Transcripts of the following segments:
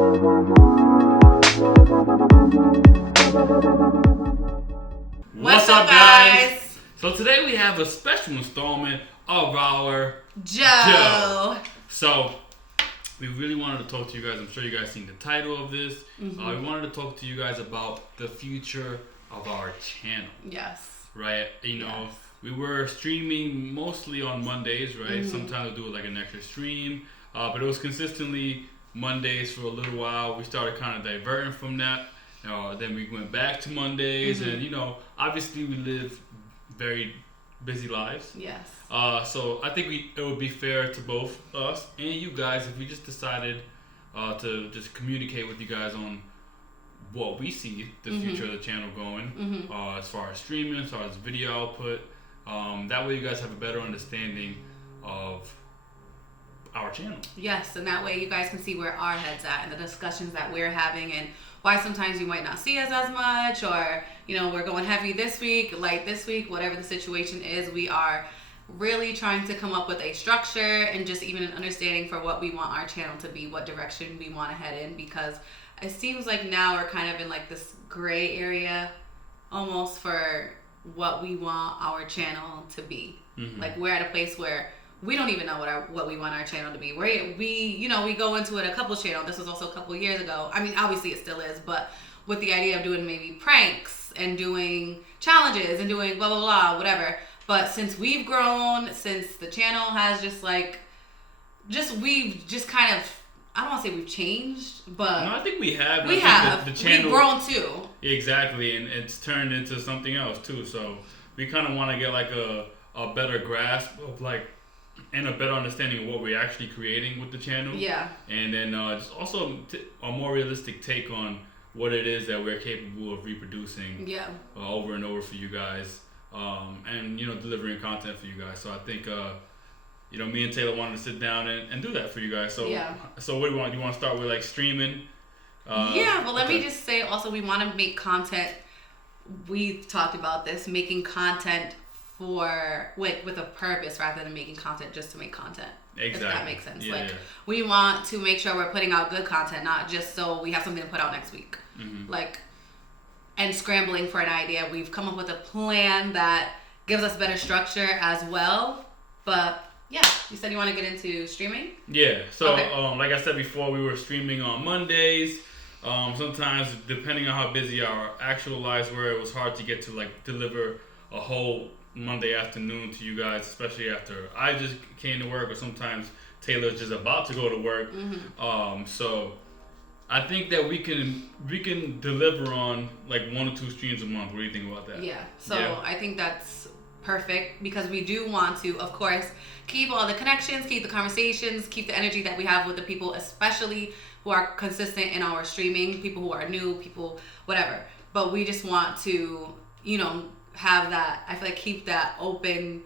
What's up, guys? So today we have a special installment of our Joe. So we really wanted to talk to you guys. I'm sure you guys seen the title of this. We wanted to talk to you guys about the future of our channel. Yes. Right? We were streaming mostly on Mondays, right? Sometimes we'll do like an extra stream, but it was consistently Mondays for a little while. We started kind of diverting from that. Then we went back to Mondays, and obviously we live very busy lives. Yes. So I think it would be fair to both us and you guys if we just decided to just communicate with you guys on what we see the future of the channel going, as far as streaming, as far as video output. That way you guys have a better understanding of our channel. Yes, and that way you guys can see where our head's at and the discussions that we're having and why sometimes you might not see us as much, or we're going heavy this week, light this week, whatever the situation is. We are really trying to come up with a structure and just even an understanding for what we want our channel to be, what direction we want to head in, because it seems like now we're kind of in like this gray area almost for what we want our channel to be. Like we're at a place where we don't even know what we want our channel to be. We go into it a couple channel. This was also a couple years ago. I mean, obviously it still is, but with the idea of doing maybe pranks and doing challenges and doing blah, blah, blah, whatever. But since we've grown, since the channel has we've just kind of, I don't want to say we've changed, but no, I think we have. We have. The channel, we've grown too. Exactly, and it's turned into something else too. So we kind of want to get like a better grasp of like, and a better understanding of what we're actually creating with the channel. Yeah. And then just also a more realistic take on what it is that we're capable of reproducing. Yeah. Over and over for you guys, and delivering content for you guys. So I think me and Taylor wanted to sit down and do that for you guys. So yeah. So what do you want? Do you want to start with like streaming? Let me just say also we want to make content. We've talked about this, making content with a purpose rather than making content just to make content. Exactly. If that makes sense. Yeah, we want to make sure we're putting out good content, not just so we have something to put out next week. And scrambling for an idea. We've come up with a plan that gives us better structure as well. But yeah, you said you want to get into streaming? Yeah. So okay. Like I said before, we were streaming on Mondays. Sometimes depending on how busy our actual lives were, it was hard to get to like deliver a whole Monday afternoon to you guys, especially after I just came to work, or sometimes Taylor's just about to go to work. So I think that we can deliver on like 1 or 2 streams a month. What do you think about that? Yeah. So I think that's perfect, because we do want to, of course, keep all the connections, keep the conversations, keep the energy that we have with the people, especially who are consistent in our streaming, people who are new, people, whatever. But we just want to, have that, I feel like keep that open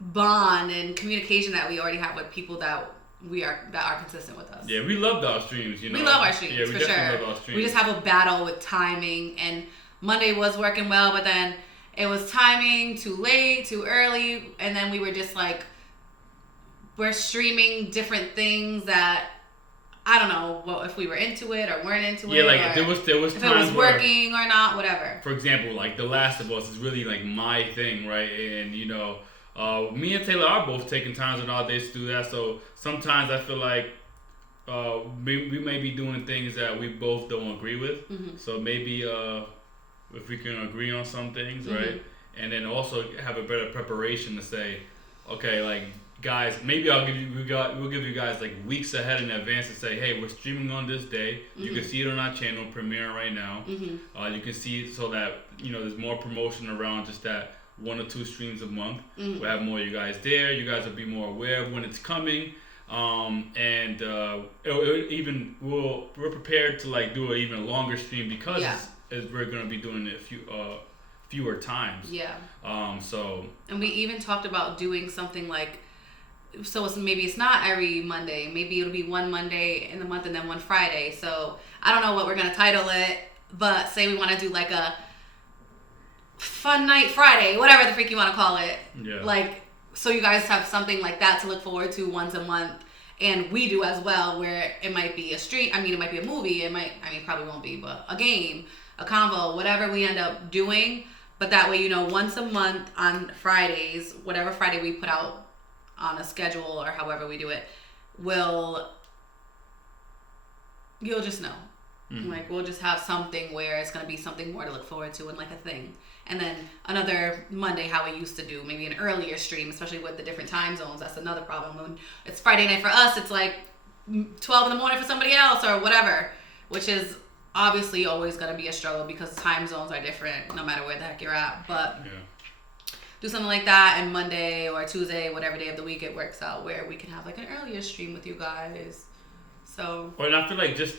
bond and communication that we already have with people that are consistent with us. Yeah, we love our streams, We love our streams, yeah, we for definitely sure. Love our streams. We just have a battle with timing, and Monday was working well, but then it was timing too late, too early, and then we were just like, we're streaming different things that I don't know if we were into it or weren't into it. Yeah, like there was if times it was working or not, whatever. For example, like The Last of Us is really like my thing, right? And me and Taylor are both taking times in our days to do that. So sometimes I feel like we may be doing things that we both don't agree with. So maybe if we can agree on some things, right? And then also have a better preparation to say, okay, like, guys, maybe we'll give you guys like weeks ahead in advance to say, hey, we're streaming on this day. You can see it on our channel, premiering right now. You can see it so that there's more promotion around just that 1 or 2 streams a month. We'll have more of you guys there. You guys will be more aware of when it's coming. And we're prepared to like do an even longer stream because we're gonna be doing it fewer times. Yeah. And we even talked about doing something like, so it's not every Monday. Maybe it'll be one Monday in the month and then one Friday. So I don't know what we're gonna title it, but say we want to do like a fun night Friday, whatever the freak you want to call it. Yeah. Like, so you guys have something like that to look forward to once a month, And we do as well, where it might be a stream. I mean, it might be a movie. Probably won't be, but a game, a convo, whatever we end up doing. But that way, once a month on Fridays, whatever Friday we put out on a schedule or however we do it, you'll just know. Mm-hmm. Like, we'll just have something where it's going to be something more to look forward to and like a thing. And then another Monday, how we used to do, maybe an earlier stream, especially with the different time zones. That's another problem. When it's Friday night for us, it's like 12 in the morning for somebody else or whatever, which is obviously always going to be a struggle because time zones are different no matter where the heck you're at. But do something like that, and Monday or Tuesday, whatever day of the week it works out, where we can have like an earlier stream with you guys. So. Well, and I feel like just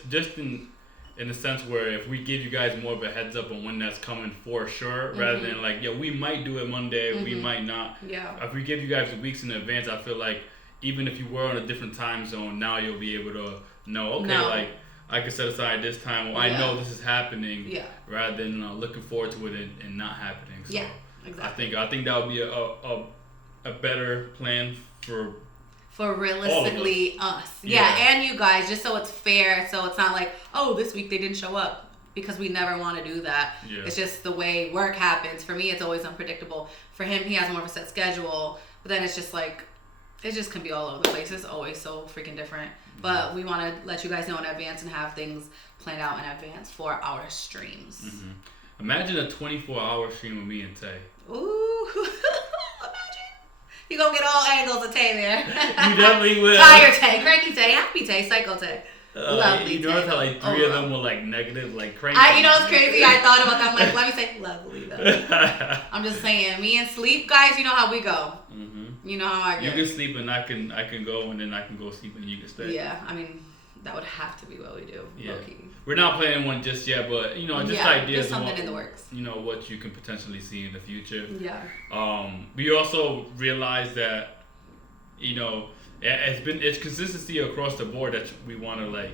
in the sense where if we give you guys more of a heads up on when that's coming for sure, rather than like, we might do it Monday, we might not. Yeah. If we give you guys weeks in advance, I feel like even if you were on a different time zone, now you'll be able to know, like I can set aside this time, I know this is happening, rather than looking forward to it and not happening. So exactly. I think that would be a better plan for realistically us. And you guys, just so it's fair, so it's not like, this week they didn't show up, because we never want to do that. It's just the way work happens. For me, it's always unpredictable. For him, he has more of a set schedule, but then it's just like, it just can be all over the place. It's always so freaking different. But we want to let you guys know in advance and have things planned out in advance for our streams. Mm-hmm. Imagine a 24-hour stream with me and Tay. Ooh. You're going to get all angles of Tay there. You definitely will. Tired Tay, cranky Tay, happy Tay, psycho Tay. Lovely you notice how like three of them were like negative, like cranky. It's crazy. I thought about that. I'm like, let me say lovely though. I'm just saying, me and sleep, guys, you know how we go. Mm-hmm. You know how I go. You can sleep and I can go, and then I can go sleep and you can stay. Yeah, that would have to be what we do. Yeah. Low-key. We're not planning one just yet, but just ideas just something in the works. What you can potentially see in the future. Yeah. We also realized that it's consistency across the board that we want to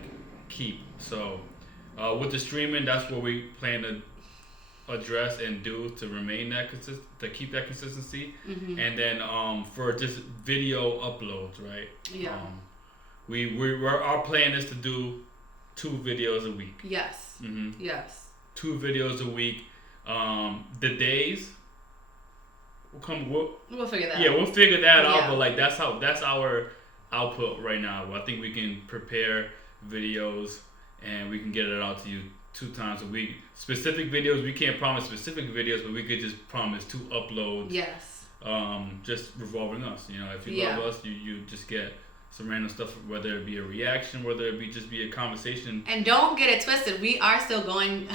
keep. So with the streaming, that's what we plan to address and do to remain to keep that consistency. Mm-hmm. And then for just video uploads, right? Yeah. Our plan is to do 2 videos a week. Yes. Mm-hmm. Yes. 2 videos a week. The days we'll figure that out. Yeah, we'll figure that out, but that's our output right now. I think we can prepare videos and we can get it out to you 2 times a week. Specific videos, we can't promise specific videos, but we could just promise 2 uploads. Yes. Just revolving us. If you love us, you just get some random stuff, whether it be a reaction, whether it be just be a conversation. And don't get it twisted. We are still going.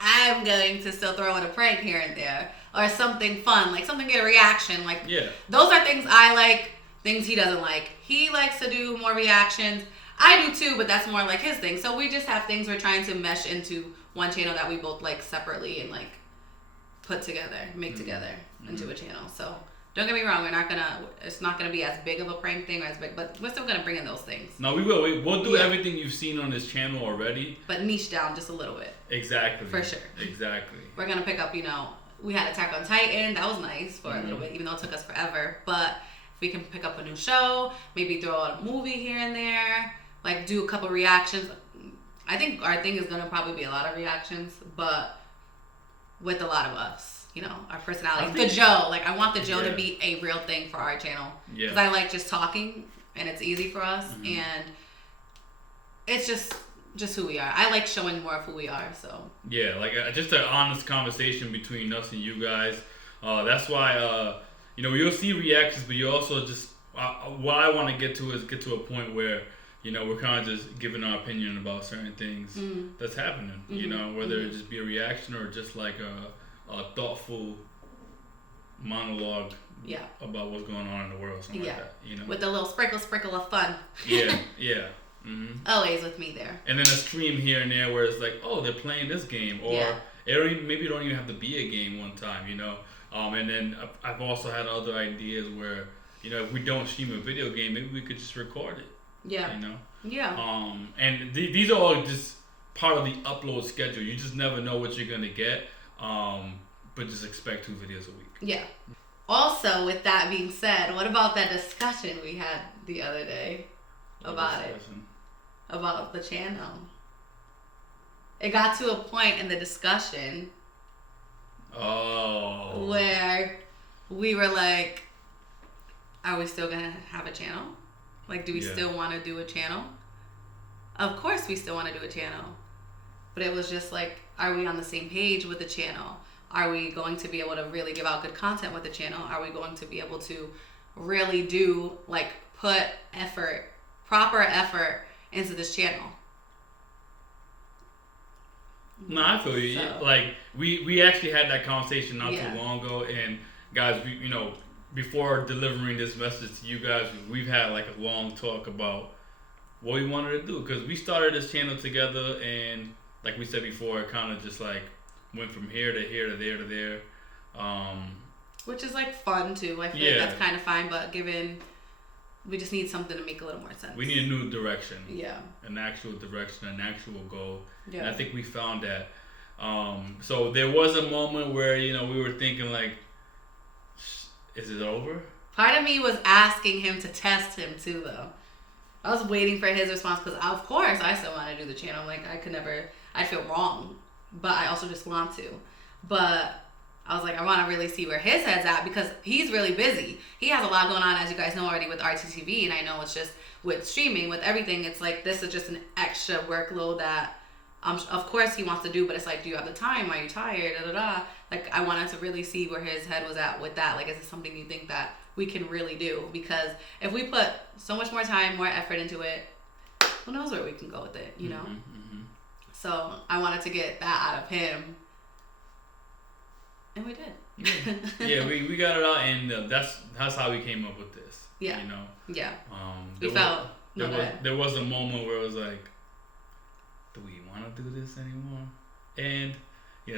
I'm going to still throw in a prank here and there, or something fun, like something get a reaction. Those are things I like. Things he doesn't like. He likes to do more reactions. I do too, but that's more like his thing. So we just have things we're trying to mesh into one channel that we both like separately and put together, make together into a channel. So. Don't get me wrong, it's not gonna be as big of a prank thing or as big, but we're still gonna bring in those things. No, we will. We'll do everything you've seen on this channel already. But niche down just a little bit. Exactly. For sure. Exactly. We're gonna pick up, we had Attack on Titan, that was nice for a little bit, even though it took us forever. But if we can pick up a new show, maybe throw out a movie here and there, do a couple reactions. I think our thing is gonna probably be a lot of reactions, but with a lot of us. Our personalities. The Joe. I want the Joe to be a real thing for our channel. Yeah. Because I like just talking, and it's easy for us, and it's just who we are. I like showing more of who we are, so. Yeah, just an honest conversation between us and you guys. That's why, you'll see reactions, but you also just, what I want to get to is get to a point where, we're kind of just giving our opinion about certain things that's happening, whether it just be a reaction or just a thoughtful monologue about what's going on in the world, something like that. With a little sprinkle of fun. Yeah. Mm-hmm. Always with me there. And then a stream here and there where it's they're playing this game, or maybe it don't even have to be a game one time, And then I've also had other ideas where, if we don't stream a video game, maybe we could just record it. Yeah. Yeah. And these are all just part of the upload schedule. You just never know what you're gonna get. But just expect 2 videos a week. Yeah. Also, with that being said, what about that discussion we had the other day? about it, about the channel. It got to a point in the discussion where we were like, are we still gonna have a channel? Like, do we still want to do a channel? Of course we still want to do a channel. But it was just like, are we on the same page with the channel? Are we going to be able to really give out good content with the channel? Are we going to be able to really do, like, put proper effort into this channel? No, I feel you. So, like, we actually had that conversation not too long ago, and guys, before delivering this message to you guys, we've had like a long talk about what we wanted to do, because we started this channel together, and like we said before, it kind of just like went from here to here to there to there. Which is like fun too. I feel like that's kind of fine, but we just need something to make a little more sense. We need a new direction. Yeah. An actual direction, an actual goal. Yeah. And I think we found that. So there was a moment where, we were thinking like, is it over? Part of me was asking him to test him too, though. I was waiting for his response because, of course, I still want to do the channel. Like, I feel wrong, but I also just want to. But I was like, I want to really see where his head's at, because he's really busy. He has a lot going on, as you guys know already, with RTTV, and I know it's just with streaming, with everything. It's like, this is just an extra workload that, of course, he wants to do, but it's like, do you have the time? Are you tired? Da, da, da. Like, I wanted to really see where his head was at with that. Like, is it something you think that we can really do? Because if we put so much more time, more effort into it, who knows where we can go with it, you know? Mm-hmm. So I wanted to get that out of him. And we did. Yeah, we got it out, and that's how we came up with this. Yeah. Yeah. There was a moment where it was like, do we want to do this anymore? And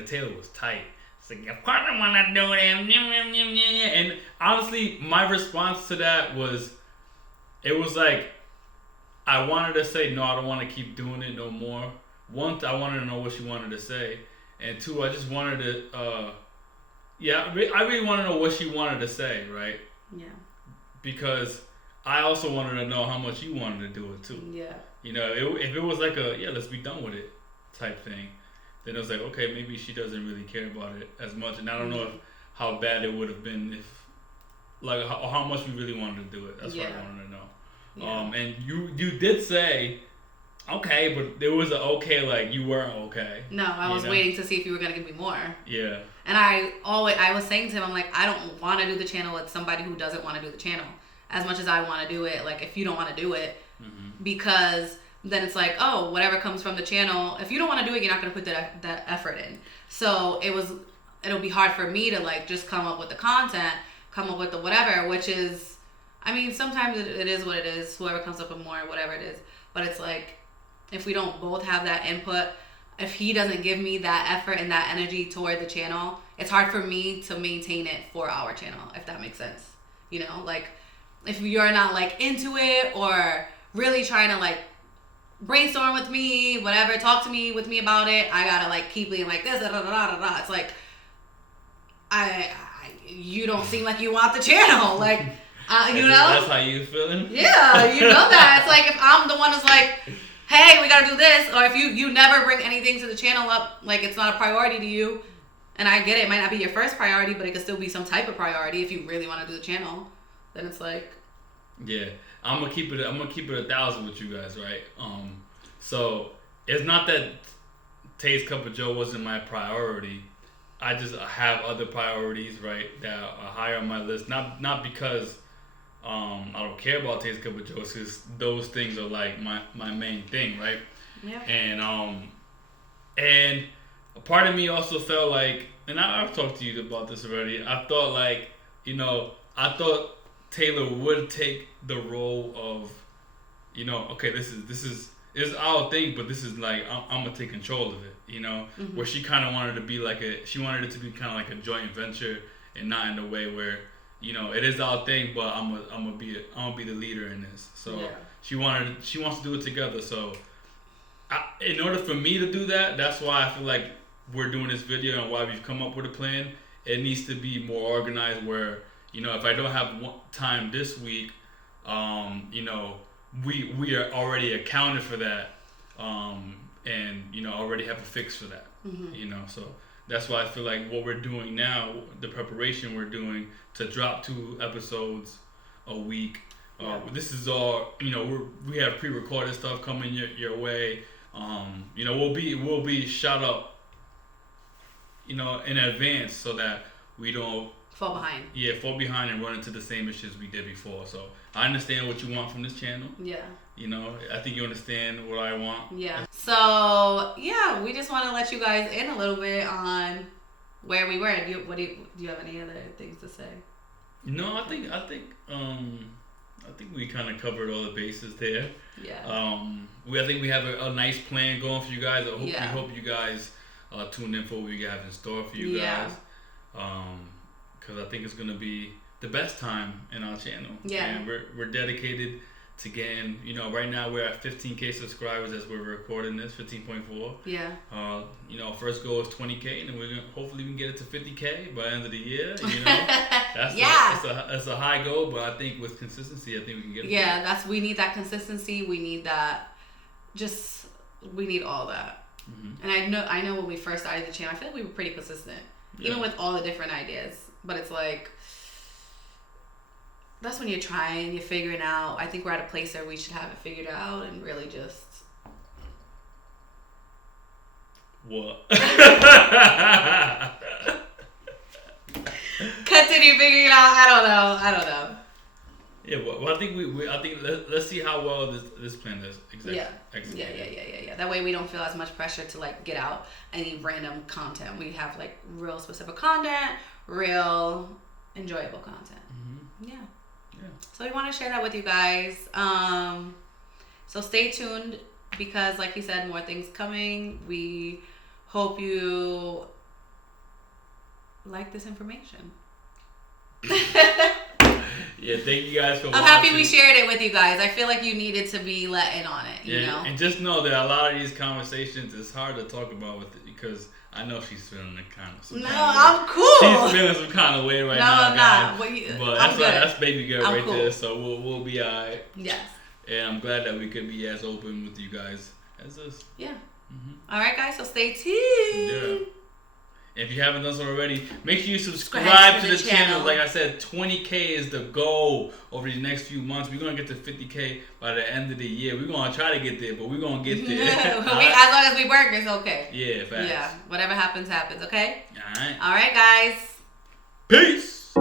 Taylor was tight. It's like, of course I want to do it. And honestly, my response to that was, it was like, I wanted to say, no, I don't want to keep doing it no more. One, I wanted to know what she wanted to say. And two, I just wanted to, I really want to know what she wanted to say, right? Yeah. Because I also wanted to know how much you wanted to do it too. Yeah. If it was like let's be done with it type thing, then it was like, okay, maybe she doesn't really care about it as much. And I don't know how bad it would have been if, like, how much we really wanted to do it. That's what I wanted to know. Yeah. And you did say, okay, but there was a okay, like, you weren't okay. No, I was waiting to see if you were going to give me more. Yeah. And I was saying to him, I'm like, I don't want to do the channel with somebody who doesn't want to do the channel as much as I want to do it. Like, if you don't want to do it, because then it's like, oh, whatever comes from the channel, if you don't want to do it, you're not going to put that effort in. So it'll be hard for me to, like, just come up with the content, come up with the whatever, which is, I mean, sometimes it is what it is, whoever comes up with more, whatever it is. But it's like, if we don't both have that input, if he doesn't give me that effort and that energy toward the channel, it's hard for me to maintain it for our channel, if that makes sense. Like, if you're not, like, into it or really trying to, like, brainstorm with me, whatever, talk to me with me about it, I gotta, like, keep being like this, da da da da da. It's like, you don't seem like you want the channel, like, That's how you feeling? Yeah, you know that. It's like, if I'm the one who's like, hey, we gotta do this, or if you never bring anything to the channel up, like, it's not a priority to you, and I get it might not be your first priority, but it could still be some type of priority if you really want to do the channel, then it's like, yeah, I'm gonna keep it 1,000 with you guys, right? So it's not that Tay's Cup of Joe wasn't my priority. I just have other priorities, right, that are higher on my list. Not because I don't care about Tay's Cup of Joe, because those things are like my main thing, right? Yeah. And a part of me also felt like, and I've talked to you about this already, I thought like, I thought Taylor would take the role of, okay, this is our thing, but this is like, I'm gonna take control of it, where she kind of wanted to be like she wanted it to be kind of like a joint venture, and not in a way where, it is our thing, but I'm gonna be the leader in this. So she wants to do it together. So in order for me to do that, that's why I feel like we're doing this video and why we've come up with a plan. It needs to be more organized where, if I don't have time this week, we are already accounted for that, and already have a fix for that. So that's why I feel like what we're doing now, the preparation we're doing to drop 2 episodes a week. This is all we have pre-recorded stuff coming your way. We'll be shot up in advance so that we don't fall behind. Yeah, fall behind and run into the same issues we did before. So I understand what you want from this channel. Yeah. I think you understand what I want. Yeah. So yeah, we just want to let you guys in a little bit on where we were. Do you have any other things to say? No, I think we kind of covered all the bases there. Yeah. I think we have a nice plan going for you guys. We hope you guys tune in for what we have in store for you guys. Because I think it's gonna be the best time in our channel. Yeah. And we're dedicated to getting. Right now we're at 15K subscribers as we're recording this. 15.4. Yeah. First goal is 20K, and hopefully we can get it to 50K by the end of the year. That's a high goal, but I think with consistency, I think we can get it. Yeah, we need that consistency. We need that. We need all that. Mm-hmm. And I know when we first started the channel, I feel like we were pretty consistent, even with all the different ideas. But it's like, that's when you're trying, you're figuring out. I think we're at a place where we should have it figured out and really just. What? Continue figuring it out. I don't know. Yeah, well, I think let's see how well this plan is executed. Yeah. That way we don't feel as much pressure to like get out any random content. We have like real specific content, real enjoyable content. Mm-hmm. Yeah. So we want to share that with you guys. So stay tuned because, like you said, more things coming. We hope you like this information. Yeah, thank you guys for watching. I'm happy we shared it with you guys. I feel like you needed to be let in on it, you know? And just know that a lot of these conversations is hard to talk about with it because I know she's feeling I'm cool. She's feeling some kind of way right now. No, I'm not. But that's baby girl right cool. There, so we'll be alright. Yes. And I'm glad that we could be as open with you guys as this. Yeah. Mm-hmm. Alright guys, so stay tuned. Yeah. If you haven't done so already, make sure you subscribe to the channel. Like I said, 20K is the goal over the next few months. We're going to get to 50K by the end of the year. We're going to try to get there, but we're going to get there. As long as we work, it's okay. Yeah, facts. Yeah, whatever happens, okay? Alright. Alright, guys. Peace.